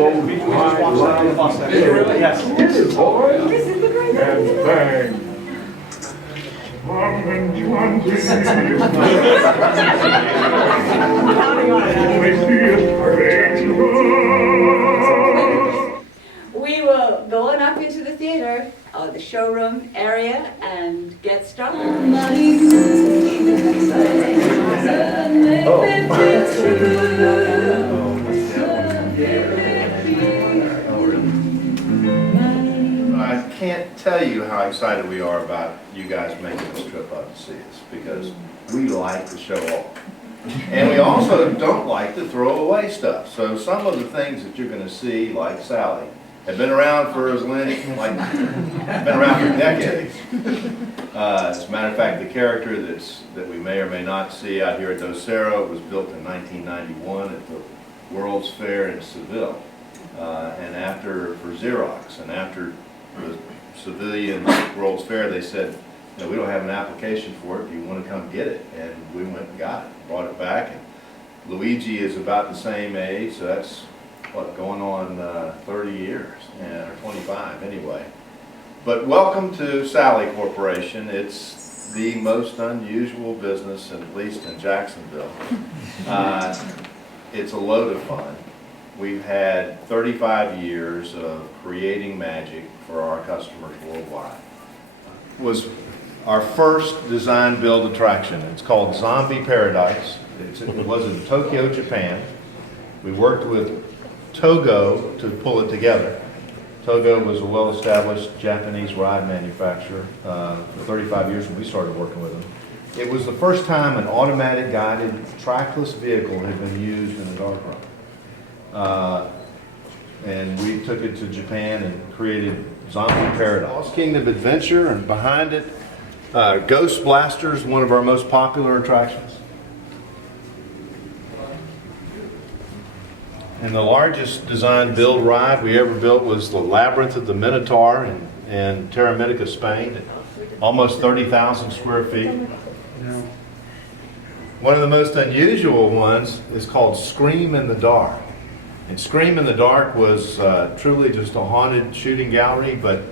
low high line. Yes. Get it, boy. And bang. We will go on up into the theater, the showroom area, and get started. I can't tell you how excited we are about you guys making this trip up to see us, because we like to show off. And we also don't like to throw away stuff. So some of the things that you're going to see, like Sally, have been around for as long, like, been around for decades. As a matter of fact, the character that we may or may not see out here at Docero was built in 1991 at the World's Fair in Seville. And after, for Xerox, and after the Civilian World's Fair, they said, you know, we don't have an application for it, do you want to come get it? And we went and got it, brought it back. And Luigi is about the same age, so that's, what, going on 30 years, or 25 anyway. But welcome to Sally Corporation. It's the most unusual business, at least in Jacksonville. It's a load of fun. We've had 35 years of creating magic for our customers worldwide. It was our first design build attraction. It's called Zombie Paradise. It was in Tokyo, Japan. We worked with Togo to pull it together. Togo was a well-established Japanese ride manufacturer for 35 years when we started working with them. It was the first time an automatic guided trackless vehicle had been used in a dark run. And we took it to Japan and created Zombie Paradise. Lost Kingdom Adventure, and behind it, Ghost Blasters, one of our most popular attractions. And the largest design build ride we ever built was the Labyrinth of the Minotaur in Terramedica, Spain, almost 30,000 square feet. One of the most unusual ones is called Scream in the Dark. And Scream in the Dark was truly just a haunted shooting gallery, but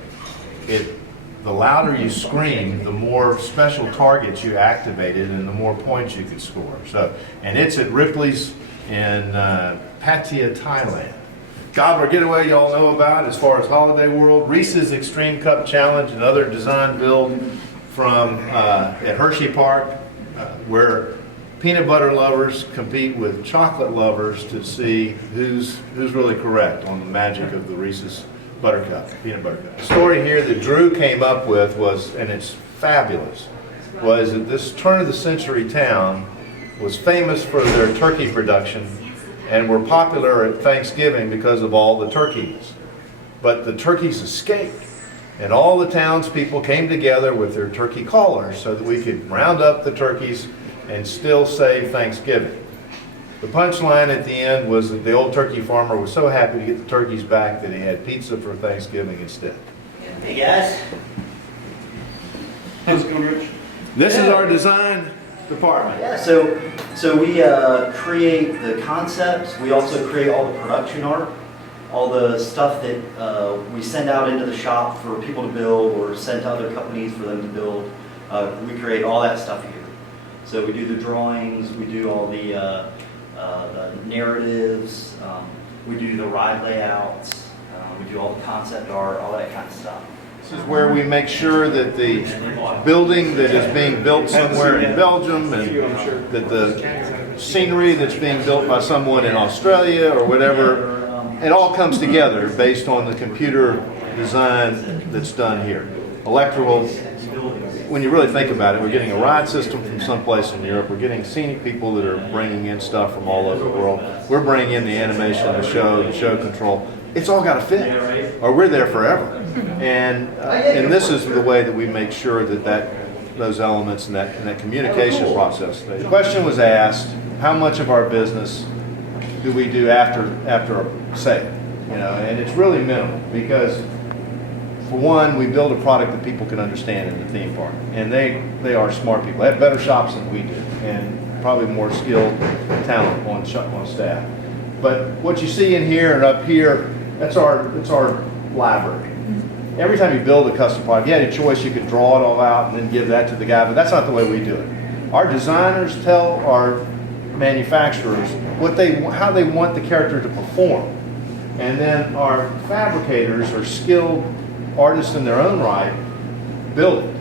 the louder you screamed, the more special targets you activated and the more points you could score. So, and it's at Ripley's in Pattaya, Thailand. Gobbler Getaway y'all know about as far as Holiday World, Reese's Extreme Cup Challenge, another design build from at Hershey Park, where peanut butter lovers compete with chocolate lovers to see who's really correct on the magic of the Reese's Buttercup, peanut butter cup. The story here that Drew came up with was, and it's fabulous, was that this turn of the century town was famous for their turkey production and were popular at Thanksgiving because of all the turkeys. But the turkeys escaped, and all the townspeople came together with their turkey callers so that we could round up the turkeys and still save Thanksgiving. The punchline at the end was that the old turkey farmer was so happy to get the turkeys back that he had pizza for Thanksgiving instead. Hey guys. How's it going, Rich? This is our design department. Yeah, so we create the concepts. We also create all the production art, all the stuff that we send out into the shop for people to build or send to other companies for them to build. We create all that stuff here. So we do the drawings, we do all the narratives, we do the ride layouts, we do all the concept art, all that kind of stuff. This is where we make sure that the building that is being built somewhere in Belgium and that the scenery that's being built by someone in Australia or whatever, it all comes together based on the computer design that's done here. Electrical, when you really think about it, we're getting a ride system from someplace in Europe, we're getting scenic people that are bringing in stuff from all over the world, we're bringing in the animation, the show control. It's all got to fit, or we're there forever. And this is the way that we make sure that those elements and that communication process. The question was asked, how much of our business do we do after a sale? You know, and it's really minimal because, for one, we build a product that people can understand in the theme park, and they are smart people. They have better shops than we do, and probably more skilled talent on staff. But what you see in here and up here, it's our library. Every time you build a custom product, you had a choice, you could draw it all out and then give that to the guy, but that's not the way we do it. Our designers tell our manufacturers how they want the character to perform. And then our fabricators are skilled artists in their own right, build it.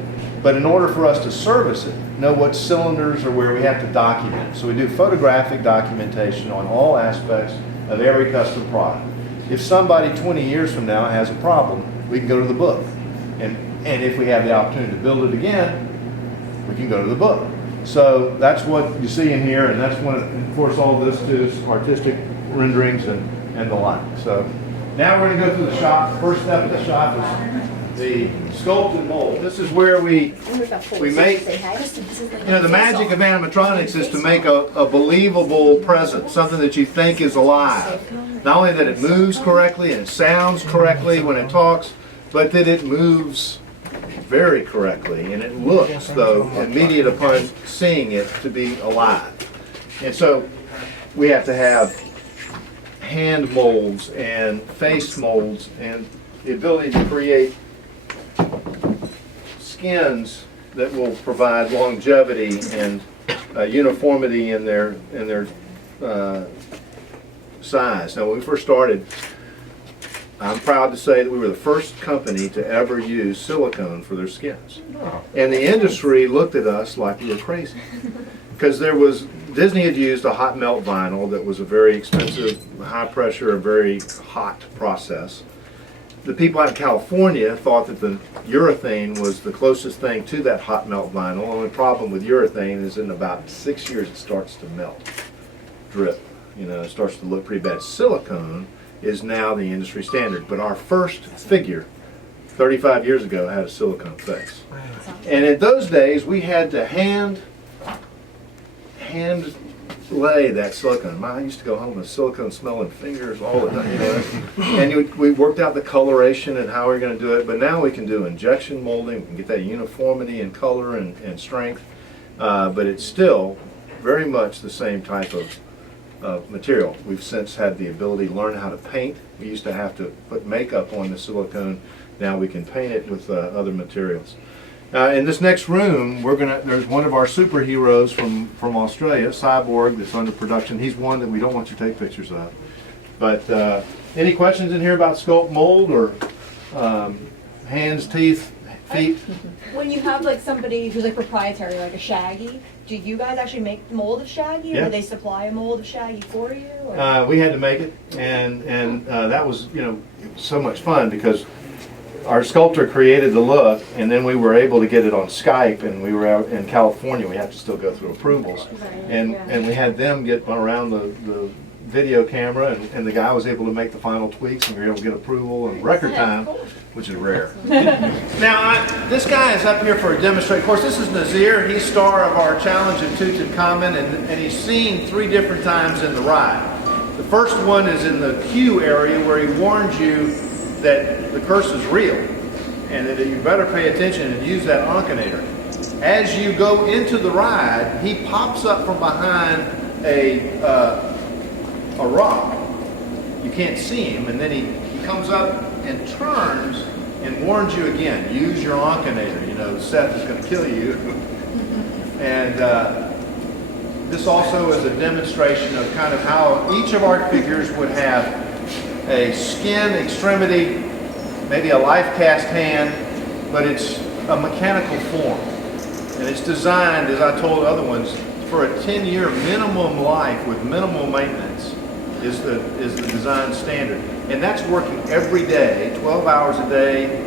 But in order for us to service it, know what cylinders or where we have to document. So we do photographic documentation on all aspects of every custom product. If somebody 20 years from now has a problem, we can go to the book. And if we have the opportunity to build it again, we can go to the book. So that's what you see in here, and that's what, of course, all this is artistic renderings and the like. So now we're going to go through the shop. The first step of the shop is the Sculpting Mold. This is where we make, the magic of animatronics is to make a believable presence, something that you think is alive. Not only that it moves correctly and sounds correctly when it talks, but that it moves very correctly, and it looks, though, immediate upon seeing it, to be alive. And so we have to have hand molds and face molds and the ability to create skins that will provide longevity and uniformity in their size. Now, when we first started, I'm proud to say that we were the first company to ever use silicone for their skins. And the industry looked at us like we were crazy. Because Disney had used a hot melt vinyl that was a very expensive, high pressure, very hot process. The people out in California thought that the urethane was the closest thing to that hot melt vinyl. The only problem with urethane is in about 6 years it starts to melt, drip. It starts to look pretty bad. Silicone is now the industry standard, but our first figure 35 years ago had a silicone face. And in those days we had to hand lay that silicone. I used to go home with silicone smelling fingers all the time, and we worked out the coloration and how we were going to do it, but now we can do injection molding, we can get that uniformity in color and strength, but it's still very much the same type of material. We've since had the ability to learn how to paint. We used to have to put makeup on the silicone. Now we can paint it with other materials. In this next room, there's one of our superheroes from Australia, Cyborg, that's under production. He's one that we don't want you to take pictures of. But any questions in here about sculpt mold or hands, teeth, feet? When you have like somebody who's like proprietary, like a Shaggy, do you guys actually make the mold of Shaggy, or do they supply a mold of Shaggy for you? We had to make it, and that was so much fun because our sculptor created the look, and then we were able to get it on Skype, and we were out in California. We had to still go through approvals, and we had them get around the video camera, and the guy was able to make the final tweaks, and we were able to get approval in record time, which is rare. Now, this guy is up here for a demonstration. Of course, this is Nazir. He's star of our challenge in Tutankhamun, and he's seen 3 different times in the ride. The first one is in the queue area where he warns you that the curse is real and that you better pay attention and use that onkinator. As you go into the ride, he pops up from behind a rock. You can't see him, and then he comes up and turns and warns you again. Use your onkinator. Seth is going to kill you. And this also is a demonstration of kind of how each of our figures would have a skin extremity, maybe a life cast hand, but it's a mechanical form. And it's designed, as I told other ones, for a 10-year minimum life with minimal maintenance is the design standard. And that's working every day, 12 hours a day,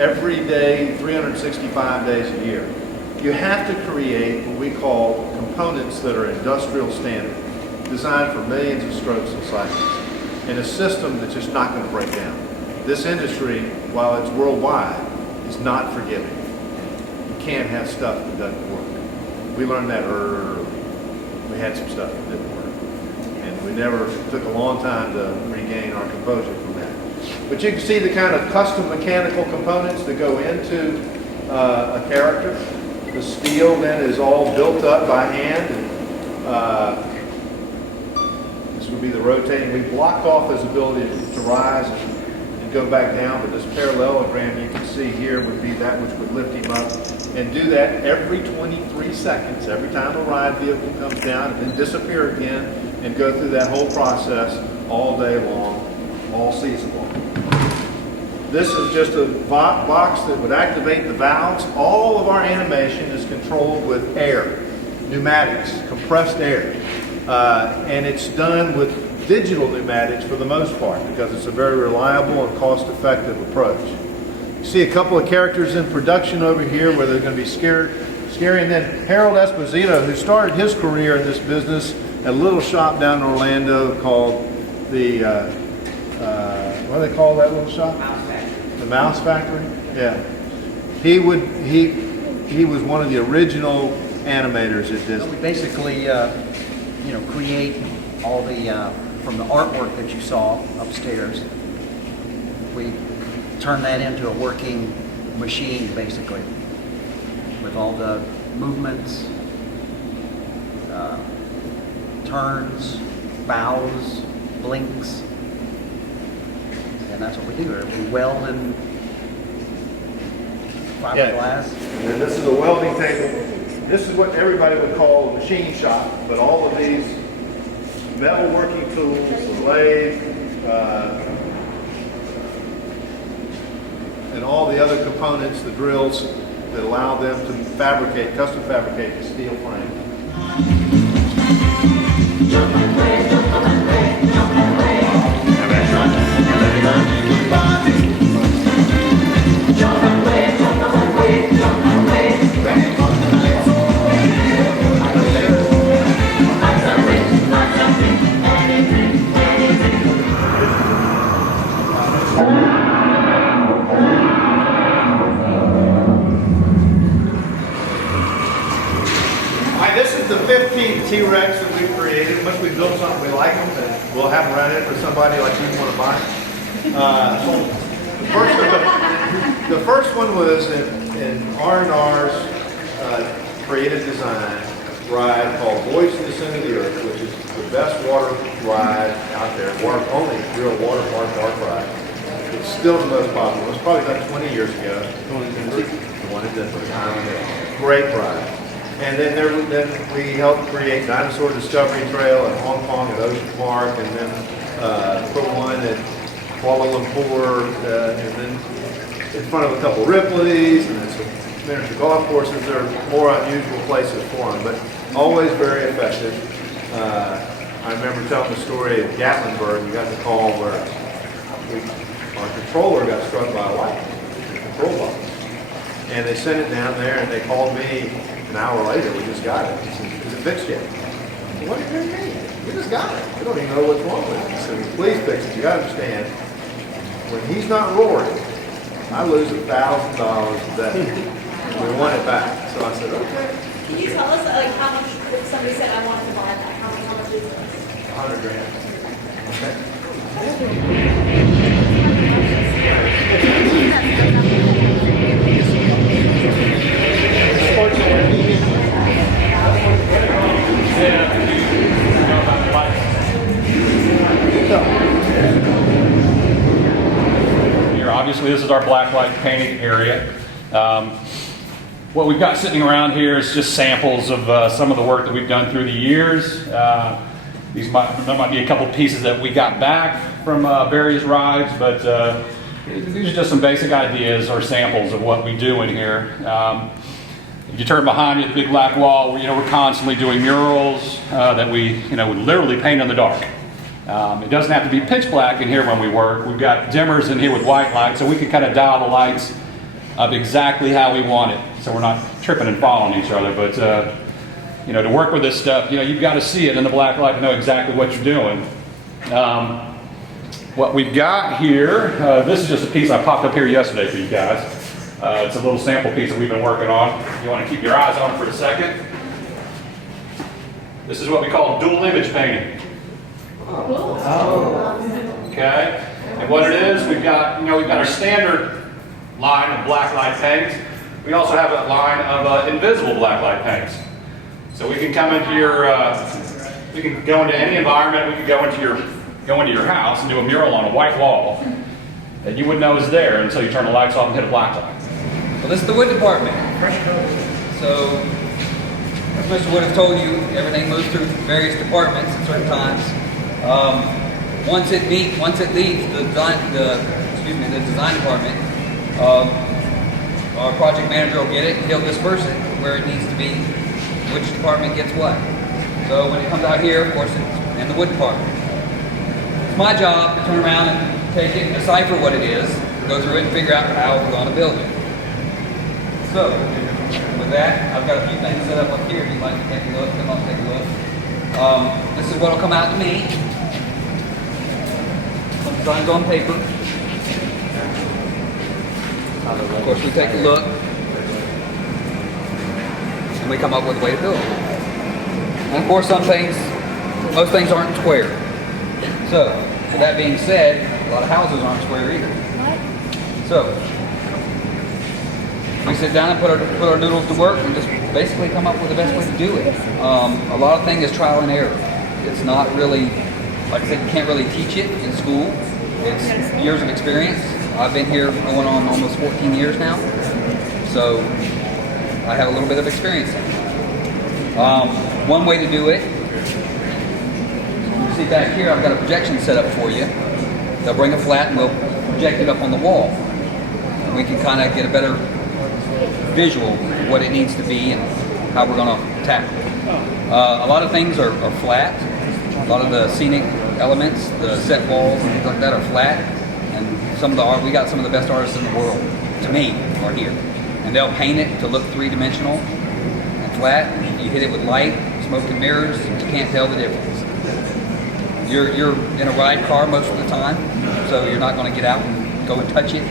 every day, 365 days a year. You have to create what we call components that are industrial standard, designed for millions of strokes and cycles, in a system that's just not going to break down. This industry, while it's worldwide, is not forgiving. You can't have stuff that doesn't work. We learned that early. We had some stuff that didn't work. And we took a long time to regain our composure from that. But you can see the kind of custom mechanical components that go into a character. The steel then is all built up by hand. And, this would be the rotating. We blocked off his ability to rise and go back down, but this parallelogram you can see here would be that which would lift him up, and do that every 23 seconds, every time a ride vehicle comes down, and then disappear again, and go through that whole process all day long, all season long. This is just a box that would activate the valves. All of our animation is controlled with air, pneumatics, compressed air. And it's done with digital pneumatics for the most part because it's a very reliable and cost-effective approach. You see a couple of characters in production over here where they're going to be scary. And then Harold Esposito, who started his career in this business at a little shop down in Orlando called the, what do they call that little shop? The Mouse Factory? Yeah. He was one of the original animators at Disney. We basically, create all the, from the artwork that you saw upstairs, we turn that into a working machine, basically, with all the movements, turns, bows, blinks, and that's what we do. We weld in fiberglass. Yeah. And this is a welding table. This is what everybody would call a machine shop, but all of these metal working tools, the lathe, and all the other components, the drills that allow them to fabricate, custom fabricate the steel frame. T-Rex that we've created. Once we build something we like them, and we'll have them run in for somebody like you want to buy. The first one was in R&R's creative design ride called Voyage to the Center of the Earth, which is the best water ride out there. Only real water park ride. It's still the most popular. It was probably about 20 years ago. The one at the time. Great ride. And then we helped create Dinosaur Discovery Trail in Hong Kong at Ocean Park, and then put one at Kuala Lumpur, and then in front of a couple Ripley's, and then some miniature golf courses. There are more unusual places for them, but always very effective. I remember telling the story at Gatlinburg. We got the call where our controller got struck by a lightning, the control box. And they sent it down there, and they called me an hour later. We just got it. He said, "Is it fixed yet?" I said, "What do you mean? We just got it. We don't even know what's wrong with it." He said, "Please fix it. You got to understand, when he's not roaring, I lose $1,000 a day. We want it back." So I said, "Okay." Can you tell us like how much? If somebody said I wanted to buy that, how much is this? $100 grand. Okay. Here, obviously, this is our black light painting area. What we've got sitting around here is just samples of some of the work that we've done through the years. There might be a couple pieces that we got back from various rides, but these are just some basic ideas or samples of what we do in here. If you turn behind you, the big black wall, we're constantly doing murals that we literally paint in the dark. It doesn't have to be pitch black in here when we work. We've got dimmers in here with white lights, so we can kind of dial the lights up exactly how we want it, so we're not tripping and falling each other. But to work with this stuff, you've got to see it in the black light to know exactly what you're doing. What we've got here, this is just a piece I popped up here yesterday for you guys. It's a little sample piece that we've been working on. You want to keep your eyes on it for a second. This is what we call dual image painting. Okay, and what it is, we've got our standard line of black light paints. We also have a line of invisible black light paints. So we can come into your We can go into any environment. We could go into your house and do a mural on a white wall that you wouldn't know is there until you turn the lights off and hit a black light. Well, this is the wood department. So, as Mr. Wood has told you, everything moves through various departments at certain times. Once it leaves the design department, our project manager will get it, he'll disperse it where it needs to be, which department gets what. So when it comes out here, of course, it's in the wood department. It's my job to turn around and take it and decipher what it is, go through it and figure out how we're going to build it. So, with that, I've got a few things set up here. If you'd like to take a look, come up and take a look. This is what will come out to me. Some designs on paper. Of course, we take a look, and we come up with a way to build it. And of course, most things aren't square. So, with that being said, a lot of houses aren't square either. So, we sit down and put our noodles to work and just basically come up with the best way to do it. A lot of things is trial and error. It's not really, like I said, you can't really teach it in school. It's years of experience. I've been here going on almost 14 years now, so I have a little bit of experience in it. One way to do it, you see back here, I've got a projection set up for you. They'll bring a flat and we'll project it up on the wall. We can kind of get a better visual of what it needs to be and how we're going to tackle it. A lot of things are flat. A lot of the scenic elements, the set walls and things like that are flat. And we got some of the best artists in the world, to me, are here. And they'll paint it to look three-dimensional and flat. You hit it with light, smoke and mirrors, you can't tell the difference. You're in a ride car most of the time, so you're not going to get out and go and touch it.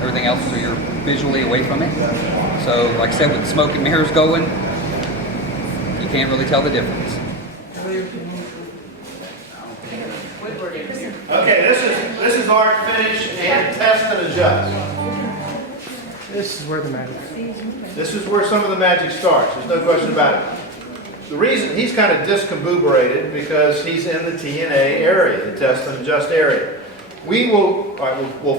Everything else, so you're visually away from it. So, like I said, with the smoke and mirrors going, you can't really tell the difference. Okay, this is art, finish, and test and adjust. This is where the magic is. This is where some of the magic starts. There's no question about it. The reason he's kind of discombobulated because he's in the T&A area, the test and adjust area. We'll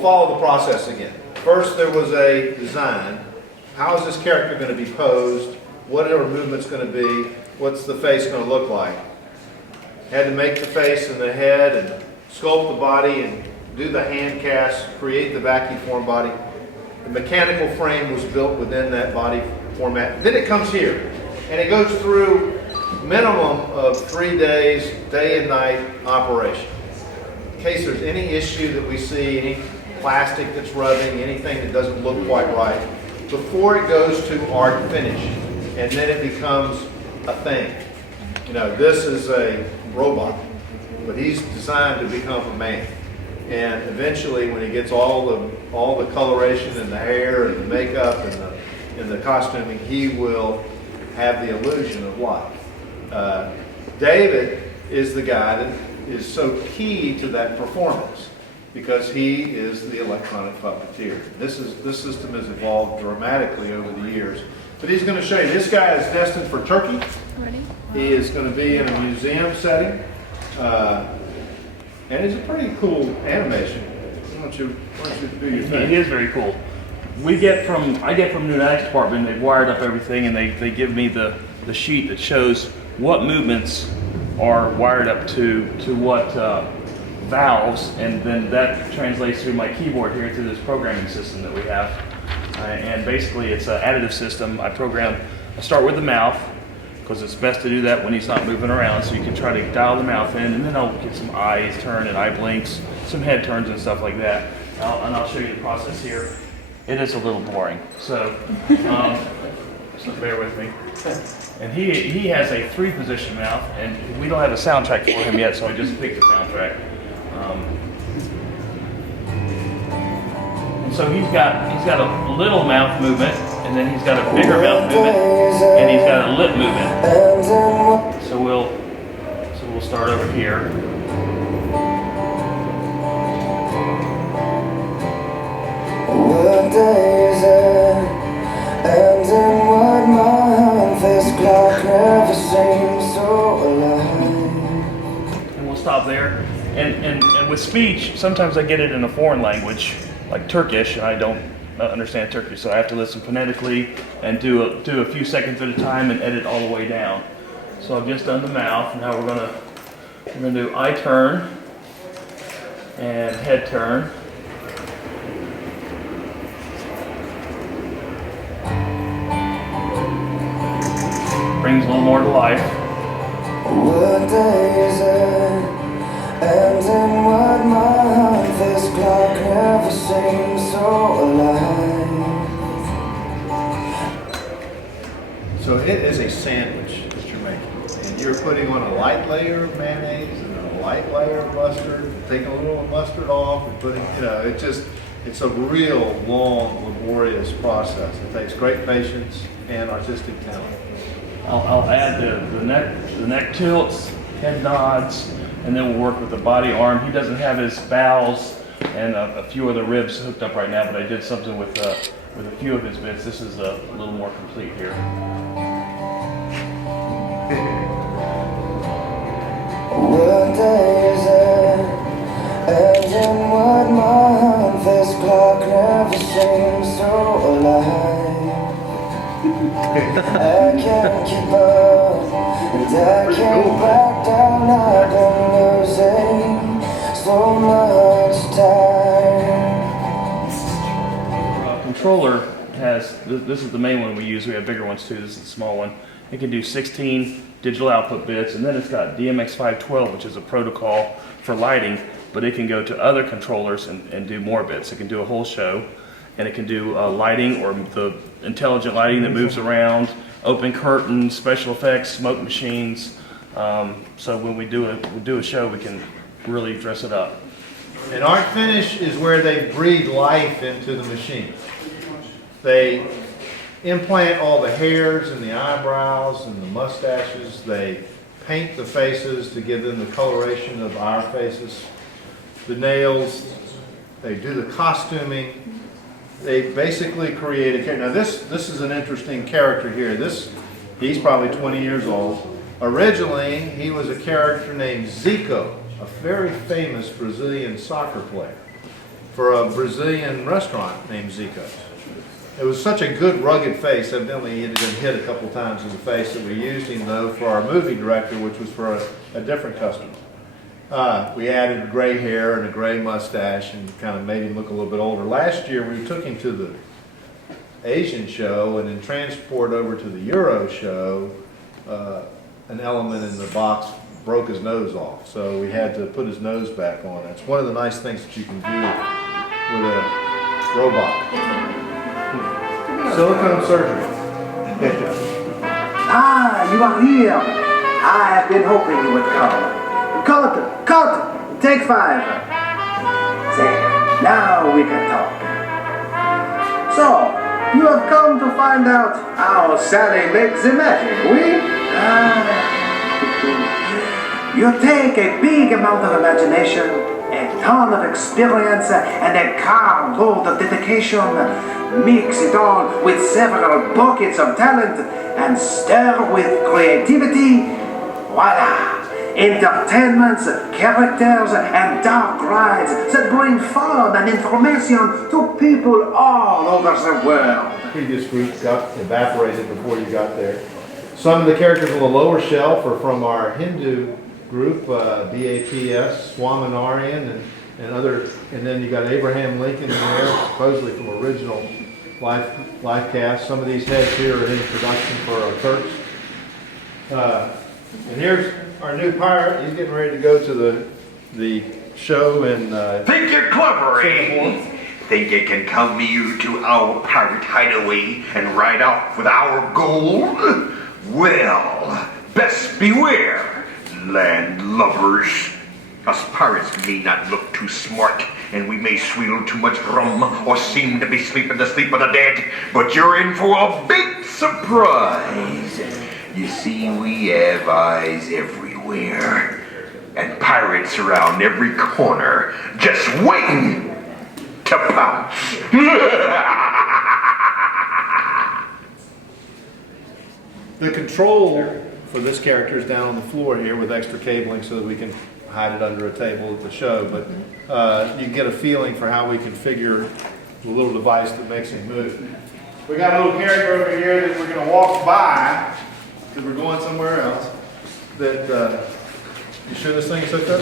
follow the process again. First, there was a design. How is this character going to be posed? What are movements going to be? What's the face going to look like? Had to make the face and the head and sculpt the body and do the hand cast, create the vacuum form body. The mechanical frame was built within that body format. Then it comes here, and it goes through minimum of 3 days, day and night operation. In case there's any issue that we see, any plastic that's rubbing, anything that doesn't look quite right, before it goes to art finish, and then it becomes a thing. You know, this is a robot, but he's designed to become a man. And eventually, when he gets all the coloration and the hair and the makeup and the costuming, he will have the illusion of life. David is the guy that is so key to that performance because he is the electronic puppeteer. This system has evolved dramatically over the years. But he's going to show you. This guy is destined for Turkey. He is going to be in a museum setting. And it's a pretty cool animation. Why don't you do your thing? It is very cool. I get from Pneumatics Department. They've wired up everything, and they give me the sheet that shows what movements are wired up to what valves, and then that translates through my keyboard here through this programming system that we have. And basically, it's an additive system. I start with the mouth, because it's best to do that when he's not moving around, so you can try to dial the mouth in, and then I'll get some eyes turn and eye blinks, some head turns and stuff like that. And I'll show you the process here. It is a little boring, so bear with me. And he has a 3-position mouth, and we don't have a soundtrack for him yet, so I just picked the soundtrack. And so he's got a little mouth movement, and then he's got a bigger mouth movement, and he's got a lip movement. So we'll start over here. And in what month this clock never seems so alive. with speech, sometimes I get it in a foreign language, like Turkish, and I don't understand Turkish, so I have to listen phonetically and do a few seconds at a time and edit all the way down. So I've just done the mouth. Now we're gonna do eye turn and head turn. Brings a little more to life. What day is it? And in what month this clock never seems so alive. So it is a sandwich that you're making. And you're putting on a light layer of mayonnaise and a light layer of mustard, taking a little mustard off and putting, it's a real long, laborious process. It takes great patience and artistic talent. I'll add the neck tilts, head nods, and then we'll work with the body arm. He doesn't have his bowels and a few of the ribs hooked up right now, but I did something with a few of his bits. This is a little more complete here. What day is it? And in what month this clock never seems so alive. I can't keep up, and I can't back down. I've been losing so much time. Controller has, this is the main one we use. We have bigger ones too. This is the small one. It can do 16 digital output bits, and then it's got DMX512, which is a protocol for lighting, but it can go to other controllers and do more bits. It can do a whole show, and it can do lighting, or the intelligent lighting that moves around, open curtains, special effects, smoke machines. So when we do a show, we can really dress it up. And art finish is where they breathe life into the machine. They implant all the hairs and the eyebrows and the mustaches. They paint the faces to give them the coloration of our faces. The nails, they do the costuming. They basically create a character. Now this is an interesting character here. He's probably 20 years old. Originally, he was a character named Zico, a very famous Brazilian soccer player for a Brazilian restaurant named Zico's. It was such a good rugged face. Evidently he had been hit a couple times in the face, that we used him though for our movie director, which was for a different customer. We added gray hair and a gray mustache and kind of made him look a little bit older. Last year we took him to the Asian show, and in transport over to the Euro show, an element in the box broke his nose off. So we had to put his nose back on. That's one of the nice things that you can do with a robot. Silicone surgery. You are here. I have been hoping you would come. Cut! Take 5. There, now we can talk. So, you have come to find out how Sally makes the magic, oui? You take a big amount of imagination, a ton of experience, and a carload of dedication. Mix it all with several buckets of talent and stir with creativity. Voila! Entertainments, characters, and dark rides that bring fun and information to people all over the world. Previous group got evaporated before you got there. Some of the characters on the lower shelf are from our Hindu group, BAPS, Swaminarayan, and other, and then you got Abraham Lincoln in there, supposedly from original live cast. Some of these heads here are in production for our Turks. And here's our new pirate. He's getting ready to go to the show in Think you're clever, Singapore. eh? Think you can come you to our pirate hideaway and ride off with our gold? Well, best beware, landlubbers. Us pirates may not look too smart, and we may swallow too much rum or seem to be sleeping the sleep of the dead, but you're in for a big surprise. You see, we have eyes everywhere, and pirates around every corner, just waiting to pounce. The control for this character is down on the floor here with extra cabling so that we can hide it under a table at the show, but you can get a feeling for how we configure the little device that makes him move. We got a little character over here that we're going to walk by, because we're going somewhere else, that, you sure this thing's hooked up?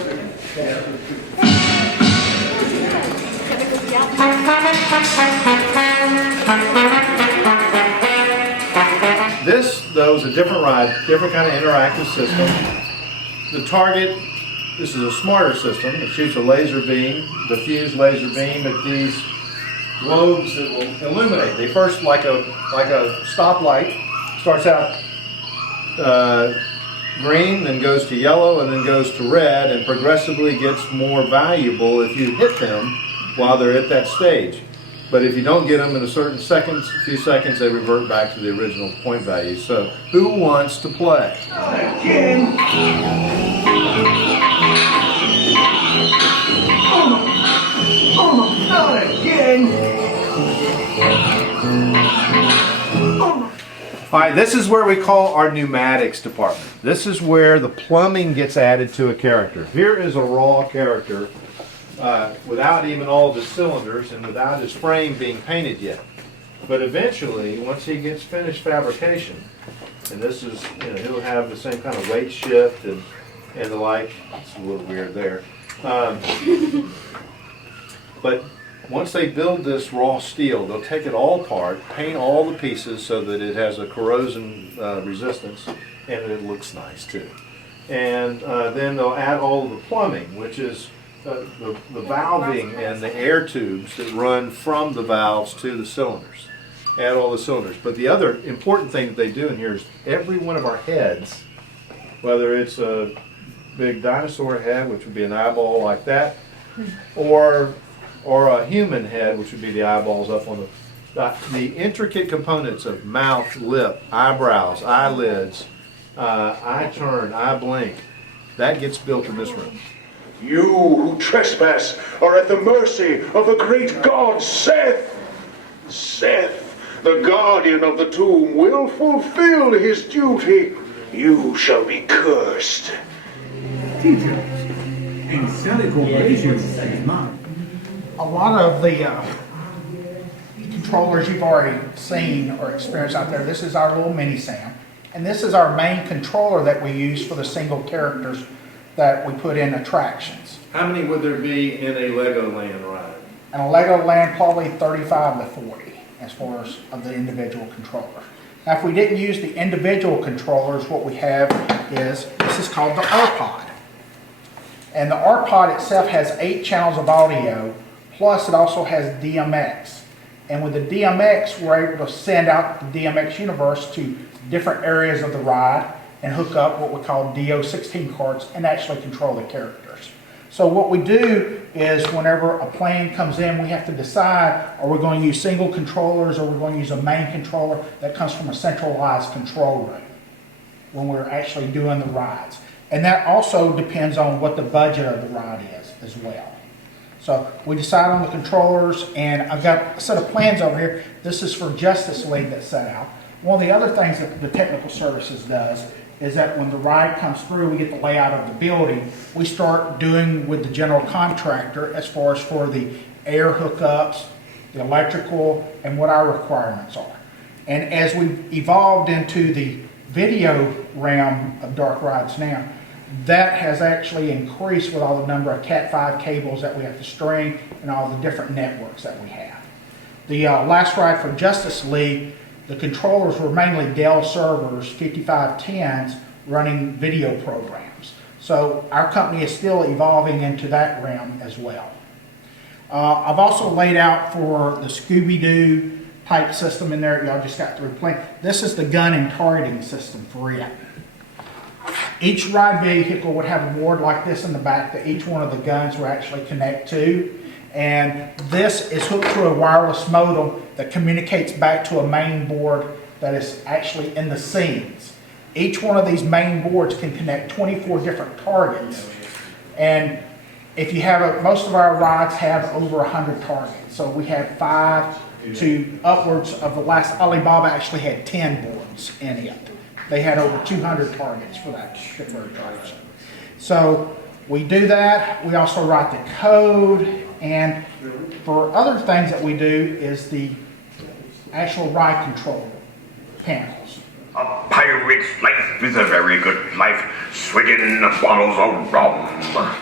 This, though, is a different ride, different kind of interactive system. The target, this is a smarter system. It shoots a laser beam, diffused laser beam at these globes that will illuminate. They first, like a stoplight, starts out green, then goes to yellow, and then goes to red, and progressively gets more valuable if you hit them while they're at that stage. But if you don't get them in a certain few seconds, they revert back to the original point value. So, who wants to play? Not again! Oh, not again! All right, this is where we call our Pneumatics Department. This is where the plumbing gets added to a character. Here is a raw character without even all the cylinders and without his frame being painted yet. But eventually, once he gets finished fabrication, and this is, he'll have the same kind of weight shift and the like. It's a little weird there. But once they build this raw steel, they'll take it all apart, paint all the pieces so that it has a corrosion resistance, and it looks nice too. And then they'll add all of the plumbing, which is the valving and the air tubes that run from the valves to the cylinders. Add all the cylinders. But the other important thing that they do in here is every one of our heads, whether it's a big dinosaur head, which would be an eyeball like that, or a human head, which would be the eyeballs up on the intricate components of mouth, lip, eyebrows, eyelids, eye turn, eye blink, that gets built in this room. You who trespass are at the mercy of the great god Seth. Seth, the guardian of the tomb, will fulfill his duty. You shall be cursed. Teacher, and Sally Corporation is mine. A lot of the controllers you've already seen or experienced out there, this is our little mini Sam. And this is our main controller that we use for the single characters that we put in attractions. How many would there be in a Legoland ride? In a Legoland, probably 35 to 40 as far as of the individual controllers. Now, if we didn't use the individual controllers, what we have is, this is called the R-Pod. And the R-Pod itself has 8 channels of audio, plus it also has DMX. And with the DMX, we're able to send out the DMX universe to different areas of the ride and hook up what we call DO16 cards and actually control the characters. So what we do is whenever a plane comes in, we have to decide, are we going to use single controllers or are we going to use a main controller that comes from a centralized control room when we're actually doing the rides. And that also depends on what the budget of the ride is as well. So we decide on the controllers, and I've got a set of plans over here. This is for Justice League that's set out. One of the other things that the technical services does is that when the ride comes through, we get the layout of the building. We start doing with the general contractor as far as for the air hookups, the electrical, and what our requirements are. And as we've evolved into the video realm of dark rides now, that has actually increased with all the number of Cat5 cables that we have to string and all the different networks that we have. The last ride for Justice League, the controllers were mainly Dell servers, 5510s, running video programs. So our company is still evolving into that realm as well. I've also laid out for the Scooby-Doo type system in there. Y'all just got through playing. This is the gun and targeting system for it. Each ride vehicle would have a board like this in the back that each one of the guns will actually connect to. And this is hooked to a wireless modem that communicates back to a main board that is actually in the scenes. Each one of these main boards can connect 24 different targets. And if you have most of our rides have over 100 targets. So we have 5 to upwards of the last Alibaba actually had 10 boards in it. They had over 200 targets for that particular attraction. So We do that. We also write the code, and for other things that we do is the actual ride control panels. A pirate's life is a very good life, swigging bottles of rum.